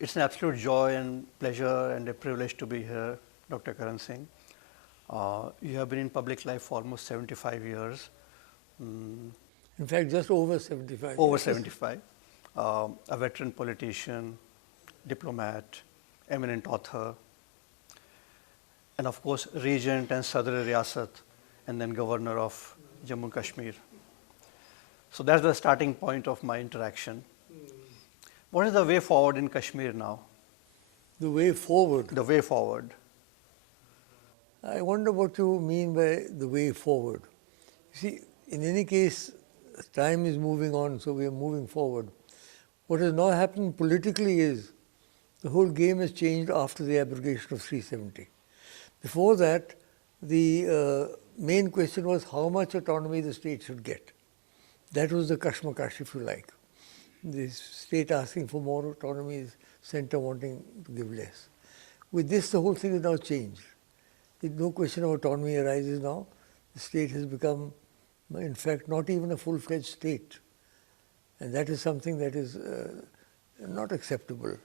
It's an absolute joy and pleasure and a privilege to be here, Dr. Karan Singh. You have been in public life for almost 75 years. In fact, just over 75. Over 75. A veteran politician, diplomat, eminent author, and of course, regent and Sadr-i-Riyasat, and then governor of Jammu and Kashmir. So that's the starting point of my interaction. What is the way forward in Kashmir now? The way forward? The way forward. I wonder what you mean by the way forward. You see, in any case, time is moving on, so we are moving forward. What has now happened politically is the whole game has changed after the abrogation of 370. Before that, the main question was how much autonomy the state should get. That was the kashmakash, if you like. The state asking for more autonomy, center wanting to give less. With this, the whole thing has now changed. No question of autonomy arises now. The state has become, in fact, not even a full-fledged state. And that is something that is not acceptable.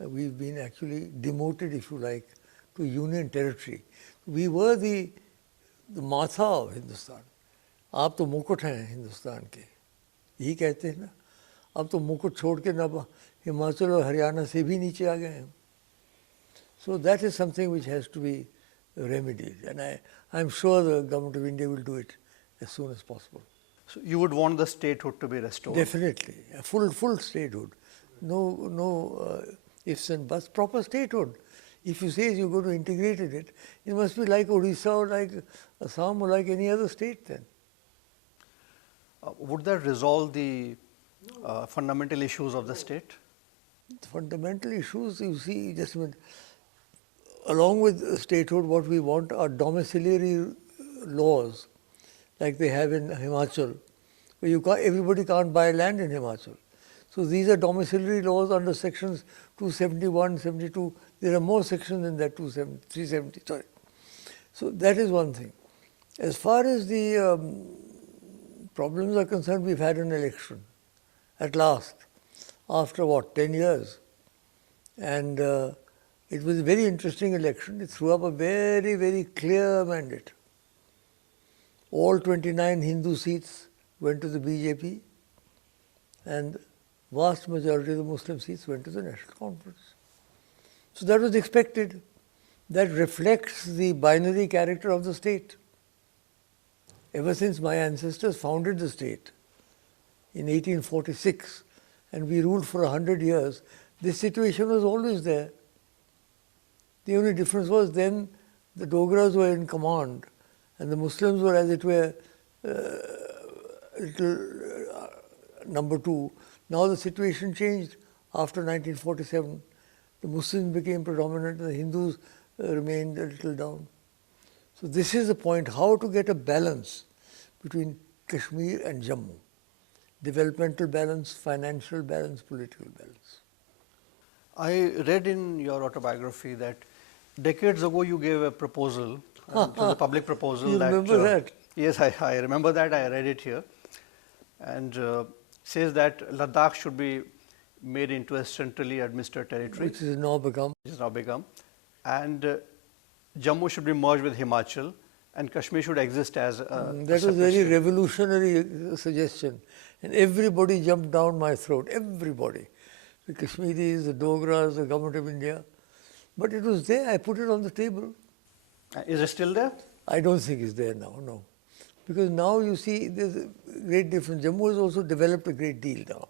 We've been actually demoted, if you like, to union territory. We were the माथा of Hindustan. आप तो मुकुट हैं हिंदुस्तान के, यही कहते हैं ना. अब तो मुकुट छोड़ के ना हिमाचल और हरियाणा से भी नीचे आ गए हैं. So that is something which has to be remedied, and I'm sure the government of India will do it as soon as possible. So you would want the statehood to be restored? Definitely, a full statehood. No ifs and buts, proper statehood. If you say you're going to integrate it, it must be like Odisha or like Assam or like any other state then. Would that resolve the fundamental issues of the state? The fundamental issues, you see, just a minute. Along with statehood, what we want are domiciliary laws, like they have in Himachal, where everybody can't buy land in Himachal. So these are domiciliary laws under sections 271, 72. There are more sections than that, 370, sorry. So that is one thing. As far as the problems are concerned, we've had an election at last, after what, 10 years. And it was a very interesting election. It threw up a very, very clear mandate. All 29 Hindu seats went to the BJP, and vast majority of the Muslim seats went to the National Conference. So that was expected. That reflects the binary character of the state. Ever since my ancestors founded the state in 1846, and we ruled for 100 years, this situation was always there. The only difference was then the Dogras were in command, and the Muslims were, as it were, little number two. Now the situation changed after 1947. The Muslims became predominant and the Hindus remained a little down. So this is the point, how to get a balance between Kashmir and Jammu. Developmental balance, financial balance, political balance. I read in your autobiography that decades ago you gave a proposal, it was a public proposal. You remember that? Yes, I remember that. I read it here. And says that Ladakh should be made into a centrally administered territory. Which has now become. Which has now become. And Jammu should be merged with Himachal, and Kashmir should exist as a That was a very revolutionary suggestion. And everybody jumped down my throat, everybody. The Kashmiris, the Dogras, the government of India. But it was there, I put it on the table. Is it still there? I don't think it's there now, no. Because now you see there's a great difference. Jammu has also developed a great deal now.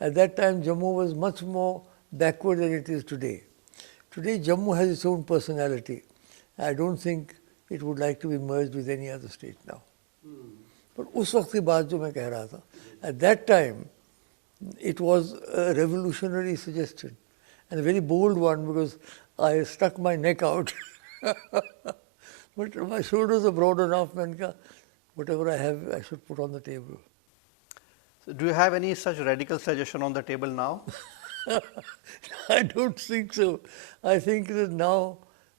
At that time, Jammu was much more backward than it is today. Today, Jammu has its own personality. I don't think it would like to be merged with any other state now. But उस वक्त की बात जो मैं कह रहा था, at that time, it was a revolutionary suggestion and a very bold one because I stuck my neck out. But my shoulders are broad enough, man. Whatever I have, I should put on the table. So do you have any such radical suggestion on the table now? I don't think so. I think that now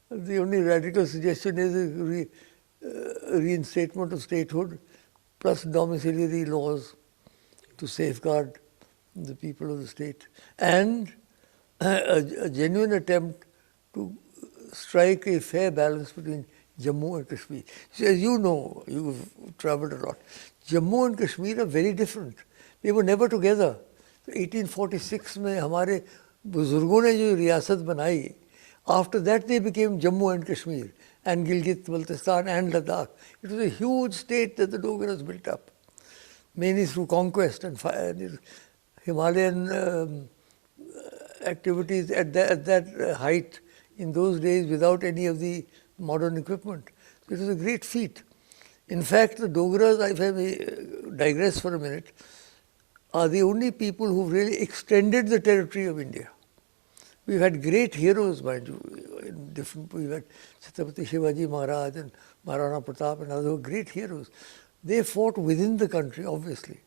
the only radical suggestion is a reinstatement of statehood plus domiciliary laws to safeguard the people of the state and a genuine attempt to strike a fair balance between Jammu and Kashmir. So as you know, you've traveled a lot, Jammu and Kashmir are very different. They were never together. 1846 में हमारे बुजुर्गों ने जो रियासत बनाई, after that they became Jammu and Kashmir and Gilgit-Baltistan and Ladakh. It was a huge state that the Dogaras built up, mainly through conquest and Himalayan activities at that height in those days without any of the modern equipment. It was a great feat. In fact, the Dogaras, if I may digress for a minute, are the only people who really extended the territory of India. We've had great heroes, mind you, in different, we've had Chhatrapati Shivaji Maharaj and Maharana Pratap and others were great heroes. They fought within the country, obviously.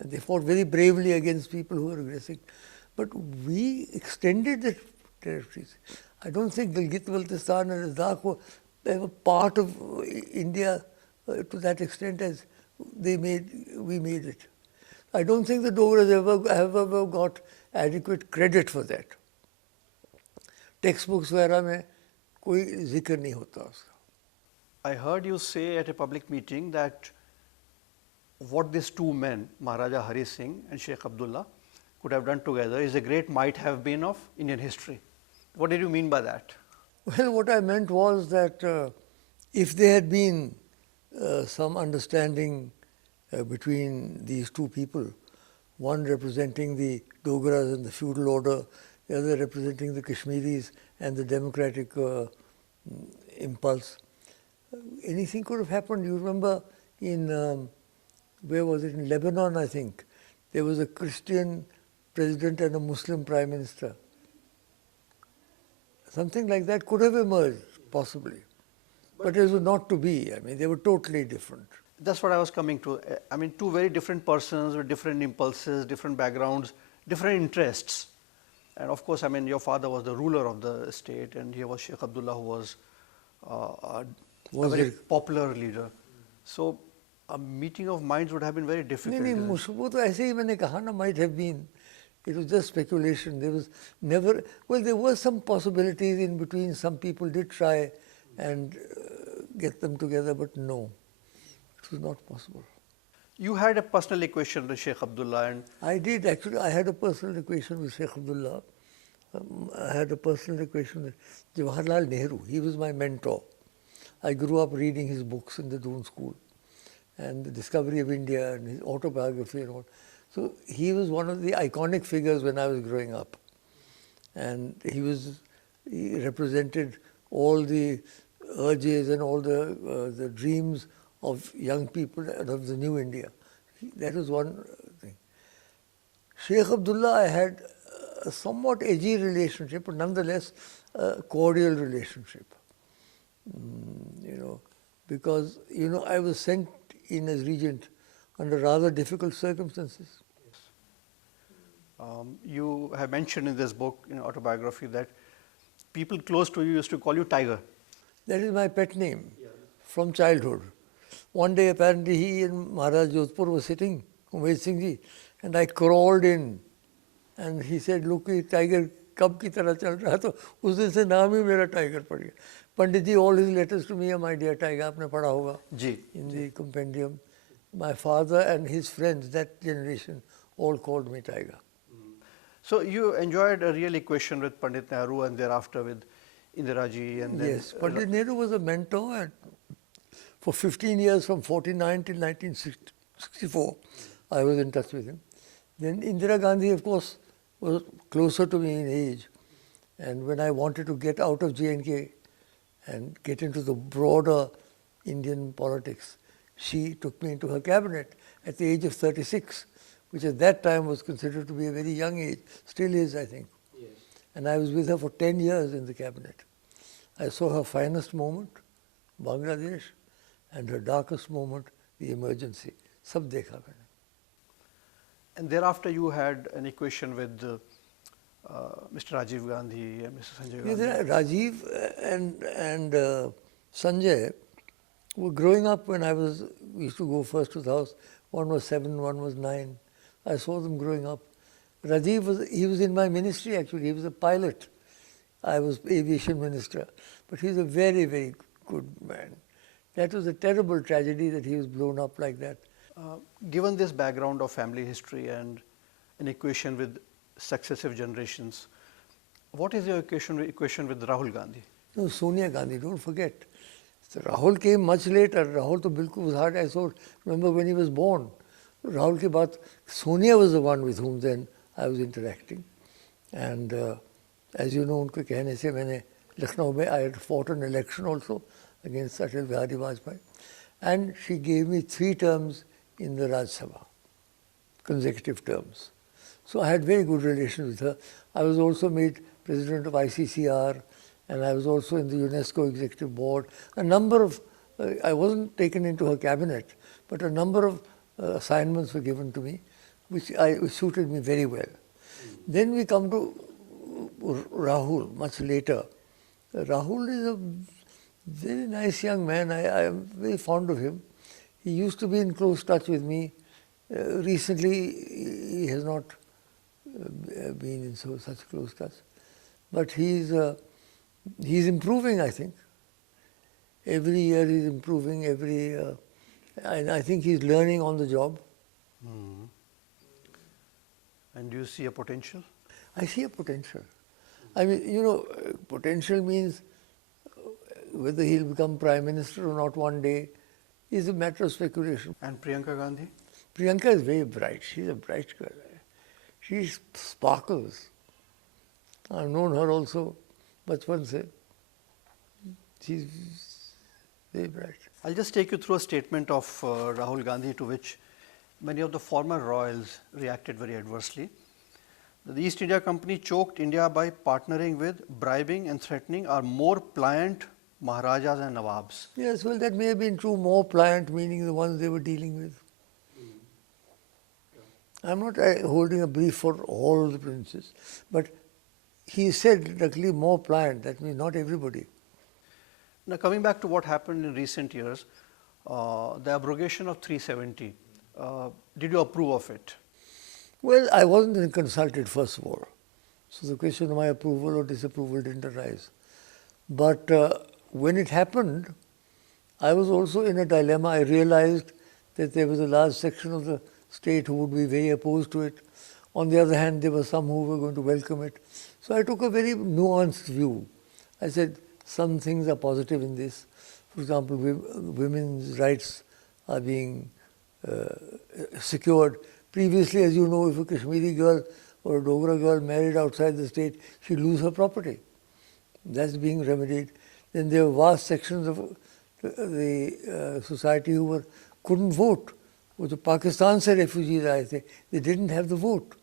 And they fought very bravely against people who were aggressive. But we extended the territories. I don't think Gilgit-Baltistan and Ladakh were ever part of India to that extent as we made it. I don't think the Dogaras have ever got adequate credit for that. Textbooks वगैरह में कोई जिक्र नहीं होता उसका. I heard you say at a public meeting that what these two men, Maharaja Hari Singh and Sheikh Abdullah, could have done together is a great might have been of Indian history. What did you mean by that? Well, what I meant was that if there had been some understanding between these two people, one representing the Dogaras and the feudal order, the other representing the Kashmiris and the democratic impulse, anything could have happened. You remember in, where was it, in Lebanon, I think, there was a Christian president and a Muslim prime minister. Something like that could have emerged, possibly. But it was not to be. I mean, they were totally different. That's what I was coming to. I mean, two very different persons with different impulses, different backgrounds, different interests. And of course, I mean, your father was the ruler of the state, and here was Sheikh Abdullah, who was a very popular leader. So a meeting of minds would have been very difficult. नहीं, वो तो ऐसे ही मैंने कहा ना, might have been. It was just speculation. There was never, well, there were some possibilities in between. Some people did try and get them together, but no, it was not possible. You had a personal equation with Sheikh Abdullah, and I did actually. I had a personal equation with Sheikh Abdullah. I had a personal equation with Jawaharlal Nehru. He was my mentor. I grew up reading his books in the Doon School, and the Discovery of India and his autobiography and all. So he was one of the iconic figures when I was growing up, and he represented all the urges and all the dreams of young people and of the new India. That was one thing. Sheikh Abdullah, I had a somewhat edgy relationship, but nonetheless a cordial relationship. Because I was sent in as regent under rather difficult circumstances. You have mentioned in this book, autobiography, that people close to you used to call you Tiger. That is my pet name from childhood. One day apparently he and Maharaj Jodhpur were sitting, Umesh Singh ji, and I crawled in and he said, look, ये tiger कब की तरह चल रहा है, तो उस दिन से नाम ही मेरा tiger पड़ गया. Pandit ji, all his letters to me are my dear tiger, आपने पढ़ा होगा in the compendium. My father and his friends, that generation, all called me Tiger. So you enjoyed a real equation with Pandit Nehru and thereafter with Indira ji. And then, yes, Pandit Nehru was a mentor, and for 15 years, from 49 till 1964, I was in touch with him. Then Indira Gandhi, of course, was closer to me in age. And when I wanted to get out of J&K and get into the broader Indian politics, she took me into her cabinet at the age of 36, which at that time was considered to be a very young age, still is, I think. Yes. And I was with her for 10 years in the cabinet. I saw her finest moment, Bangladesh, and her darkest moment, the emergency. Sab dekha maine. And thereafter you had an equation with Mr. Rajiv Gandhi and Mr. Sanjay Gandhi. Yes, Rajiv and Sanjay were growing up when we used to go first to the house. One was 7, one was 9. I saw them growing up. Rajiv he was in my ministry actually. He was a pilot. I was aviation minister. But he's a very, very good man. That was a terrible tragedy that he was blown up like that. Given this background of family history and an equation with successive generations, what is your equation with Rahul Gandhi? No, Sonia Gandhi, don't forget. So Rahul came much later. Rahul to bilkul was hard. I saw, remember when he was born. Rahul ke baad, Sonia was the one with whom then I was interacting. And as you know, unke kehne se maine Lucknow mein, I had fought an election also against Atal Bihari Vajpayee. And she gave me 3 terms in the Rajya Sabha, consecutive terms. So I had very good relations with her. I was also made president of ICCR, and I was also in the UNESCO executive board. A number of, I wasn't taken into her cabinet, but a number of assignments were given to me, which suited me very well. Then we come to Rahul much later. Rahul is a very nice young man. I am very fond of him. He used to be in close touch with me. Recently, he has not been in such close touch. But he's improving, I think. Every year he's improving. And I think he's learning on the job. Mm-hmm. And do you see a potential? I see a potential. I mean, you know, potential means whether he'll become prime minister or not one day is a matter of speculation. And Priyanka Gandhi? Priyanka is very bright. She's a bright girl. She sparkles. I've known her also, bachpan se. She's very bright. I'll just take you through a statement of Rahul Gandhi to which many of the former royals reacted very adversely. The East India Company choked India by partnering with, bribing and threatening our more pliant Maharajas and Nawabs. Yes, well, that may have been true. More pliant, meaning the ones they were dealing with. I'm not holding a brief for all the princes, but he said directly more pliant. That means not everybody. Now, coming back to what happened in recent years, the abrogation of 370, did you approve of it? Well, I wasn't consulted, first of all. So the question of my approval or disapproval didn't arise. But when it happened, I was also in a dilemma. I realized that there was a large section of the state who would be very opposed to it. On the other hand, there were some who were going to welcome it. So I took a very nuanced view. I said, some things are positive in this. For example, women's rights are being secured. Previously, as you know, if a Kashmiri girl or a Dogra girl married outside the state, she'd lose her property. That's being remedied. Then there were vast sections of the society who couldn't vote. The Pakistan se refugees aaye the, they didn't have the vote.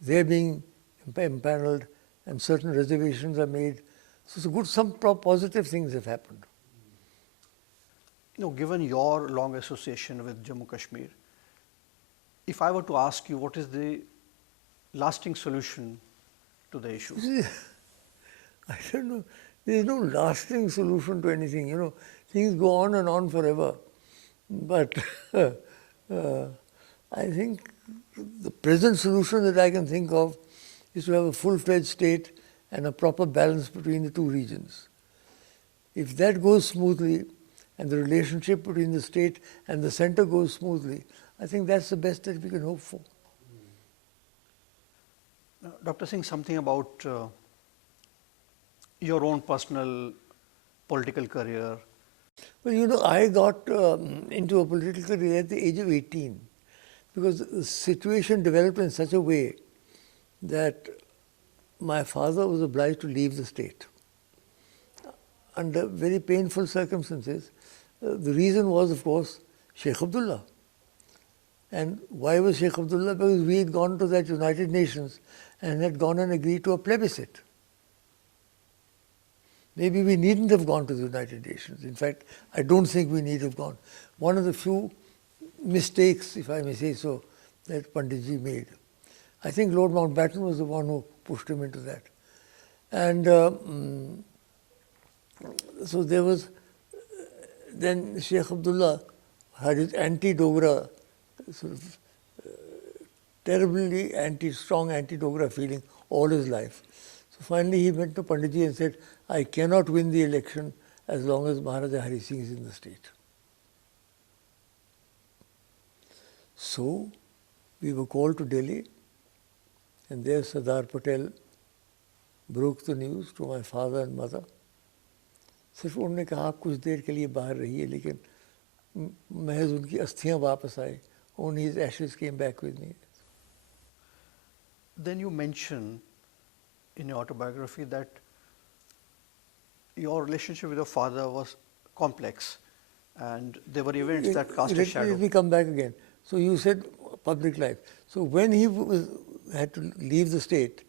They're being empaneled and certain reservations are made. So it's good, some positive things have happened. You know, given your long association with Jammu Kashmir, if I were to ask you what is the lasting solution to the issue? I don't know. There is no lasting solution to anything. You know, things go on and on forever. But I think the present solution that I can think of is to have a full-fledged state and a proper balance between the two regions. If that goes smoothly and the relationship between the state and the center goes smoothly, I think that's the best that we can hope for. Dr. Singh, something about your own personal political career. Well, you know, I got into a political career at the age of 18 because the situation developed in such a way that my father was obliged to leave the state under very painful circumstances. The reason was, of course, Sheikh Abdullah. And why was Sheikh Abdullah? Because we had gone to that United Nations and had gone and agreed to a plebiscite. Maybe we needn't have gone to the United Nations. In fact, I don't think we need have gone. One of the few mistakes, if I may say so, that Panditji made. I think Lord Mountbatten was the one who pushed him into that. And so there was, then Sheikh Abdullah had his anti-Dogra sort of terribly strong anti-Dogra feeling all his life. So finally he went to Panditji and said, I cannot win the election as long as Maharaja Hari Singh is in the state. So we were called to Delhi, and there Sardar Patel broke the news to my father and mother. सिर्फ उन्होंने कहा आप कुछ देर के लिए बाहर रहिए, लेकिन महज उनकी अस्थियां वापस आई. Only his ashes came back with me. Then you mention in your autobiography that your relationship with your father was complex and there were events that cast a shadow. Let me come back again. So you said public life. So when he had to leave the state,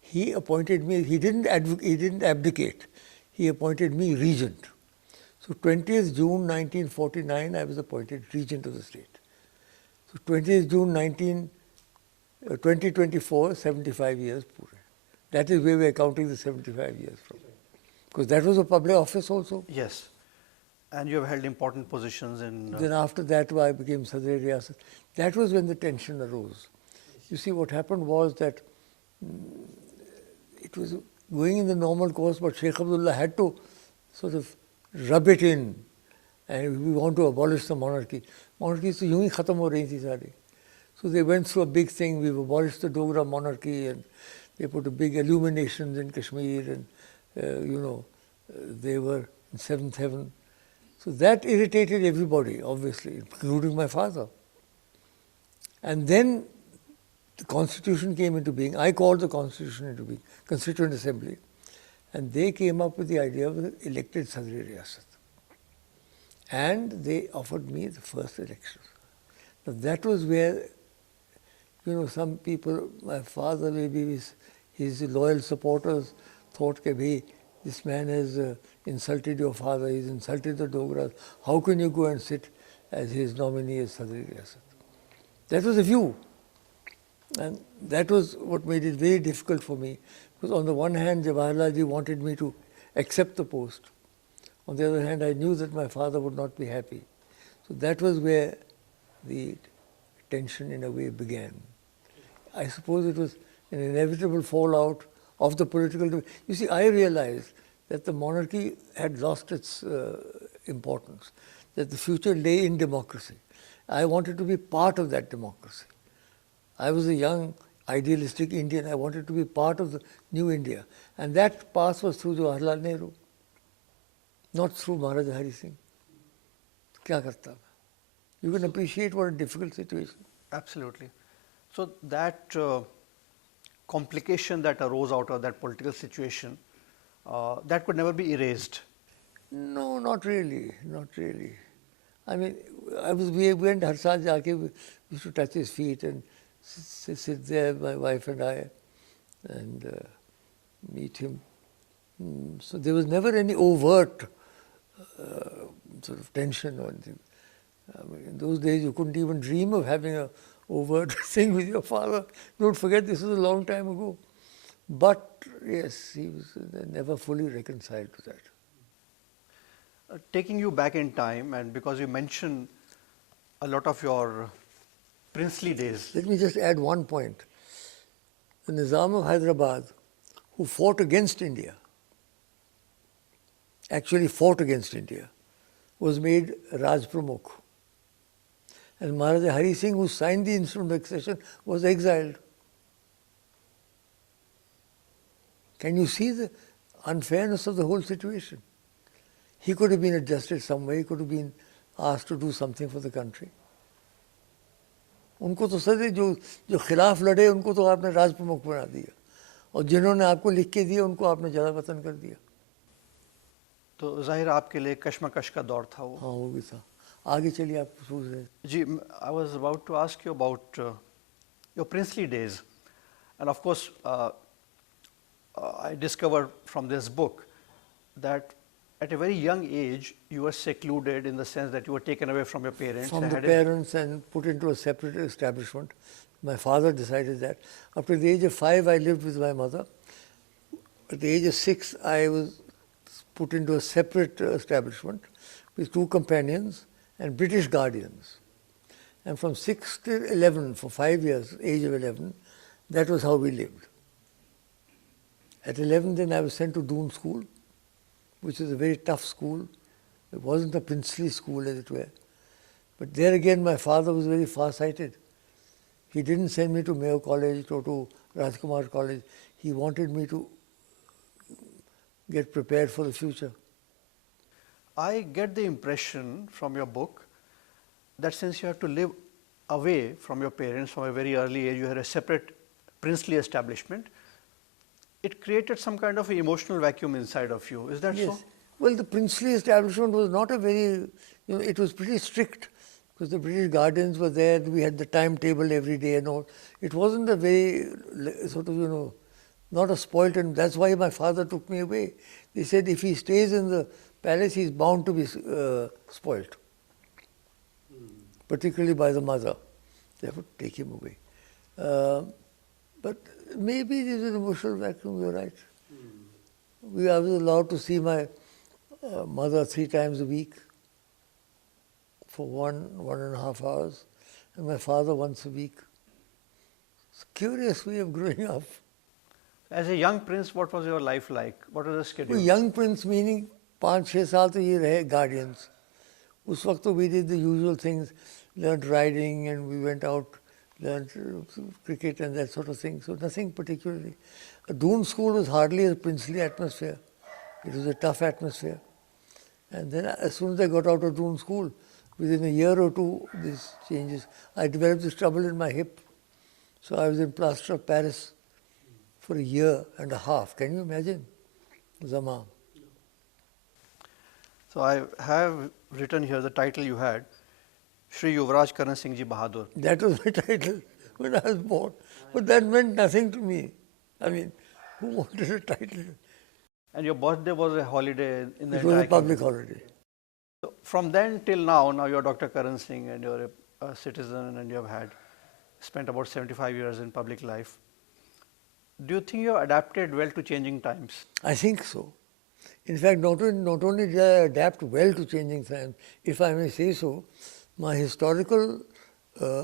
he appointed me, he didn't abdicate. He appointed me regent. So 20th June 1949, I was appointed regent of the state. So 20th June 2024, 75 years pure. That is where we are counting the 75 years from. Because that was a public office also. Yes. And you have held important positions in... Then after that, I became Sadr-i-Riyasat. That was when the tension arose. You see, what happened was that it was going in the normal course, but Sheikh Abdullah had to sort of rub it in. And we want to abolish the monarchy. Monarchy so यूं ही खत्म हो रही थी सारी. So they went through a big thing. We've abolished the Dogra monarchy, and they put a big illuminations in Kashmir, and they were in seventh heaven. So that irritated everybody, obviously, including my father. And then the constitution came into being. I called the constitution into being, Constituent Assembly. And they came up with the idea of the elected Sadr-i-Riyasat. And they offered me the first election. Now that was where, some people, my father maybe his loyal supporters thought that, hey, this man has insulted your father, he's insulted the Dogras. How can you go and sit as his nominee as Sadr-i-Riyasat? That was a view. And that was what made it very difficult for me. Because on the one hand, Jawaharlal ji wanted me to accept the post. On the other hand, I knew that my father would not be happy. So that was where the tension in a way began. I suppose it was an inevitable fallout of the political debate. You see, I realized that the monarchy had lost its importance, that the future lay in democracy. I wanted to be part of that democracy. I was a young, idealistic Indian. I wanted to be part of the new India. And that path was through Jawaharlal Nehru, not through Maharaja Hari Singh. Kya karta main? You can appreciate what a difficult situation. Absolutely. So that complication that arose out of that political situation, that could never be erased. No, not really, not really. I mean, we went har saal jaake, we used to touch his feet and sit there, my wife and I, and meet him. So there was never any overt sort of tension or anything. I mean, in those days, you couldn't even dream of having a overt thing with your father. Don't forget, this was a long time ago. But yes, he was never fully reconciled to that. Taking you back in time, and because you mentioned a lot of your princely days. Let me just add one point. The Nizam of Hyderabad, who fought against India, actually fought against India, was made Raj Pramukh. And Maharaja Hari Singh, who signed the instrument of accession, was exiled. Can you see the unfairness of the whole situation? He could have been adjusted some way, he could have been asked to do something for the country. उनको तो sir जो खिलाफ लड़े उनको तो आपने राज प्रमुख बना दिया और जिन्होंने आपको लिख के दिया उनको आपने जला वतन कर दिया. तो जाहिर आपके लिए कश्मकश का दौर था वो. हाँ वो भी था. आगे चलिए आप पूछ रहे. जी, I was about to ask you about your princely days, and of course I discovered from this book that at a very young age you were secluded, in the sense that you were taken away from your parents. From the parents and put into a separate establishment. My father decided that. After the age of 5 I lived with my mother. At the age of 6 I was put into a separate establishment with 2 companions and British guardians. And from 6 till 11, for 5 years, age of 11, that was how we lived. At 11 then I was sent to Doon School, which is a very tough school. It wasn't a princely school as it were. But there again my father was very far-sighted. He didn't send me to Mayo College or to Rajkumar College. He wanted me to get prepared for the future. I get the impression from your book that since you had to live away from your parents from a very early age, you had a separate princely establishment, it created some kind of emotional vacuum inside of you. Is that so? Well, the princely establishment was not a very, it was pretty strict because the British guardians were there. We had the timetable every day and all. It wasn't a very sort of, not a spoilt, and that's why my father took me away. They said if he stays in the palace, he's bound to be spoilt, particularly by the mother. They would take him away. But maybe there's an emotional vacuum, you're right. I was allowed to see my mother 3 times a week for 1.5 hours, and my father once a week. It's a curious way of growing up. As a young prince, what was your life like? What was the schedule? Well, young prince meaning 5-6 साल तो ये रहे guardians. उस वक्त तो we did the usual things, learned riding and we went out, learned cricket and that sort of thing. So nothing particularly. Doon School was hardly a princely atmosphere. It was a tough atmosphere. And then as soon as I got out of Doon School, within a year or two, these changes. I developed this trouble in my hip. So I was in plaster of Paris for 1.5 years. Can you imagine? Zaman. So I have written here the title you had, Shri Yuvraj Karan Singh Ji Bahadur. That was my title when I was born. But that meant nothing to me. I mean, who wanted a title? And your birthday was a holiday in the It was a public holiday. So from then till now you're Dr. Karan Singh and you're a citizen and you have spent about 75 years in public life. Do you think you have adapted well to changing times? I think so. In fact, not only did I adapt well to changing times, if I may say so, my historical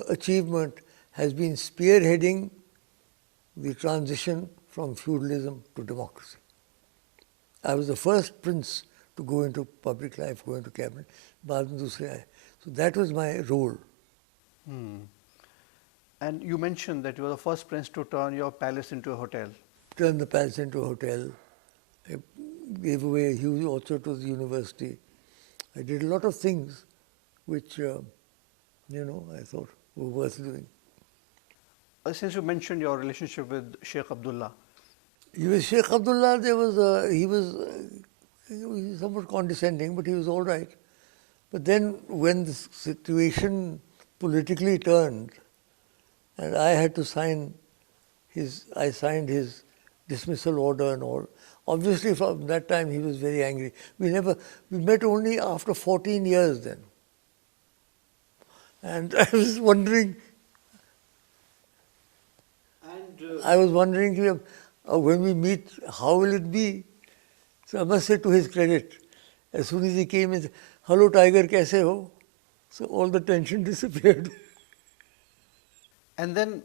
achievement has been spearheading the transition from feudalism to democracy. I was the first prince to go into public life, go into cabinet. बाद में दूसरे आए. So that was my role. And you mentioned that you were the first prince to turn your palace into a hotel. Turned the palace into a hotel. I gave away a huge orchard to the university. I did a lot of things which, I thought were worth doing. Since you mentioned your relationship with Sheikh Abdullah. With Sheikh Abdullah, he was somewhat condescending, but he was all right. But then when the situation politically turned, and I had to signed his dismissal order and all. Obviously from that time he was very angry. We met only after 14 years then. And I was wondering, when we meet, how will it be? So I must say to his credit, as soon as he came and said, "Hello Tiger, kaise ho?" So all the tension disappeared. And then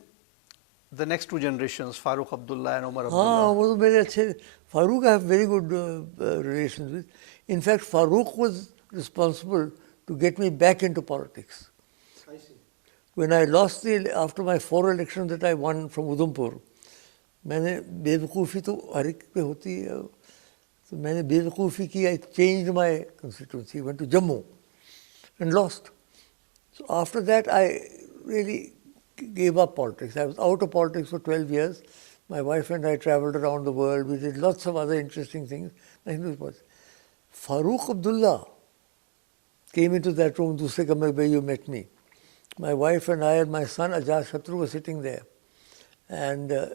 the next 2 generations, Farooq Abdullah and Omar Abdullah. Farooq I have very good relations with. In fact, Farooq was responsible to get me back into politics. I see. When I lost after my 4 elections that I won from Udhampur, मैंने बेवकूफ़ी तो हर एक पे होती है, तो मैंने बेवकूफ़ी की. I changed my constituency, went to Jammu and lost. So after that I really gave up politics. I was out of politics for 12 years. My wife and I traveled around the world. We did lots of other interesting things. Farooq Abdullah came into that room, दूसरे कमरे where you met me. My wife and I and my son Ajaz Shatru were sitting there. And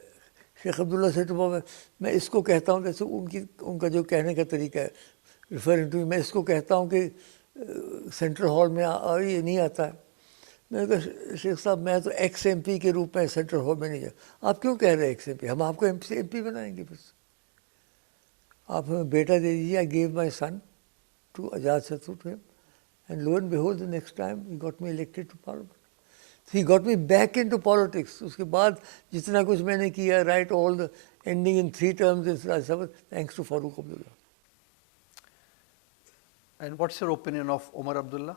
Sheikh Abdullah said to me, मैं इसको कहता हूँ, जैसे उनका जो कहने का तरीका है, referring to me, मैं इसको कहता हूँ कि सेंट्रल हॉल में ये नहीं आता है. मैंने कहा, शेख साहब मैं तो एक्स MP के रूप में सेंट्रल हॉल में नहीं जाए. आप क्यों कह रहे हैं एक्स MP? हम आपको MP बनाएंगे बस. आप हमें बेटा दे दीजिए. I gave my son to Ajaz Shatru to him. And lo and behold, the next time he got me elected to parliament. He got me back into politics. उसके बाद जितना कुछ मैंने किया, write all the ending in 3 terms in Rajya Sabha, thanks to Farooq Abdullah. And what's your opinion of Omar Abdullah?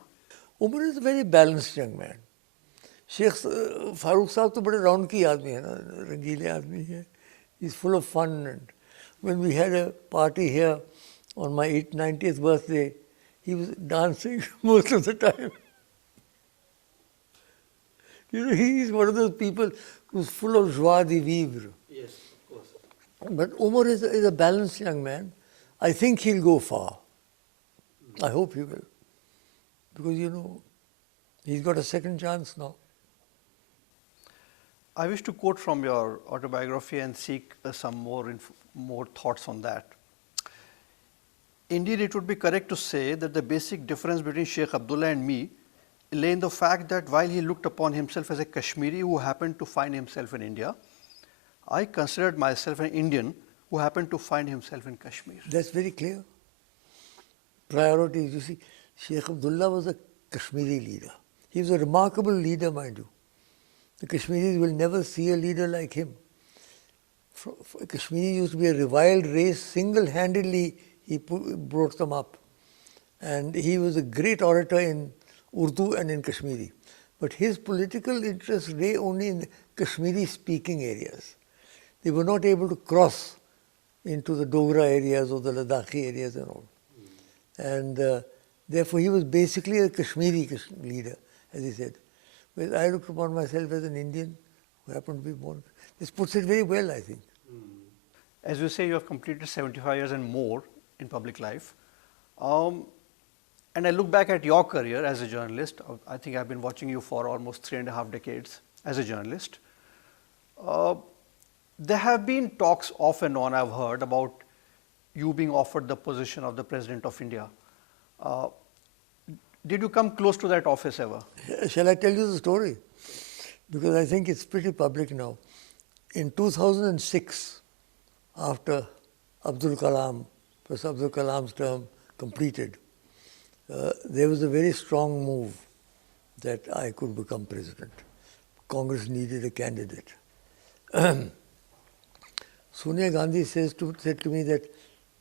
Umar is a very balanced young man. Sheikh Farooq साहब तो बड़े round की आदमी है ना, रंगीले आदमी है. He's full of fun. And when we had a party here on my 90th birthday, he was dancing most of the time. You know, he is one of those people who's full of joie de vivre. Yes, of course. But Umar is a balanced young man. I think he'll go far. I hope he will. Because, you know, he's got a second chance now. I wish to quote from your autobiography and seek some more thoughts on that. Indeed, it would be correct to say that the basic difference between Sheikh Abdullah and me lay in the fact that while he looked upon himself as a Kashmiri who happened to find himself in India, I considered myself an Indian who happened to find himself in Kashmir. That's very clear. Priorities. You see, Sheikh Abdullah was a Kashmiri leader. He was a remarkable leader, mind you. The Kashmiris will never see a leader like him. Kashmiri used to be a reviled race. Single-handedly, he brought them up. And he was a great orator in Urdu and in Kashmiri. But his political interests lay only in the Kashmiri-speaking areas. They were not able to cross into the Dogra areas or the Ladakhi areas and all. And therefore, he was basically a Kashmiri leader, as he said. Whereas I looked upon myself as an Indian who happened to be born. This puts it very well, I think. As you say, you have completed 75 years and more in public life. And I look back at your career as a journalist. I think I've been watching you for almost 3.5 decades as a journalist. There have been talks off and on, I've heard, about you being offered the position of the President of India. Did you come close to that office ever? Shall I tell you the story? Because I think it's pretty public now. In 2006, after Professor Abdul Kalam's term completed, there was a very strong move that I could become president. Congress needed a candidate. Sonia Gandhi said to me that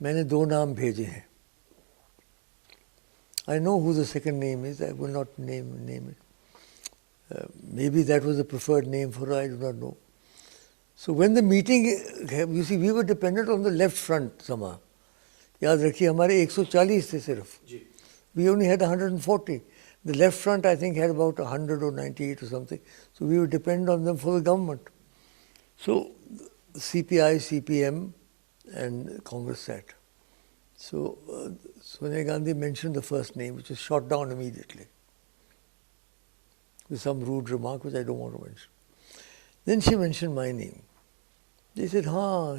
मैंने 2 नाम भेजे हैं. I know who the second name is. I will not name it. Maybe that was the preferred name for her. I do not know. So when the meeting, you see, we were dependent on the left front somehow. याद रखिए हमारे 140 थे सिर्फ. We only had 140. The left front, I think, had about 100 or 98 or something. So we were dependent on them for the government. So CPI, CPM, and Congress sat. So Sonia Gandhi mentioned the first name, which was shot down immediately with some rude remark, which I don't want to mention. Then she mentioned my name. They said,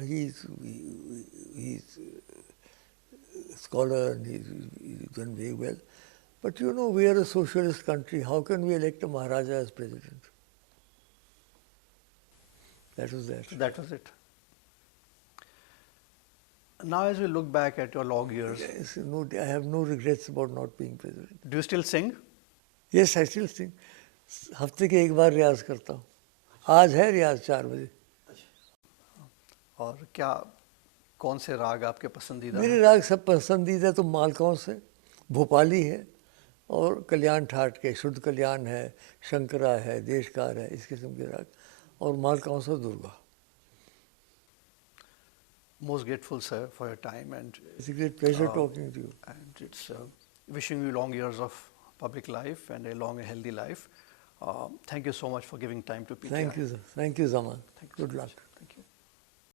he's a scholar and he's done very well. But you know, we are a socialist country. How can we elect a Maharaja as president? That was that. That was it. Now, as we look back at your long years, yes, no, I have no regrets about not being president. Do you still sing? Yes, I still sing. हफ्ते के 1 बार रियाज करता हूँ. आज है रियाज 4 बजे. और क्या कौन से राग आपके पसंदीदा? मेरे राग सब पसंदीदा तो मालकाओं से भोपाली है और कल्याण ठाट के शुद्ध कल्याण है, शंकरा है, देशकार है, इस किस्म के राग और मालकाओं से Durga. Most grateful, sir, for your time, and it's a great pleasure talking to you. And it's wishing you long years of public life and a long and healthy life. Thank you so much for giving time to PTI. Thank you, sir. Thank you, Zaman. Thank you. Good luck.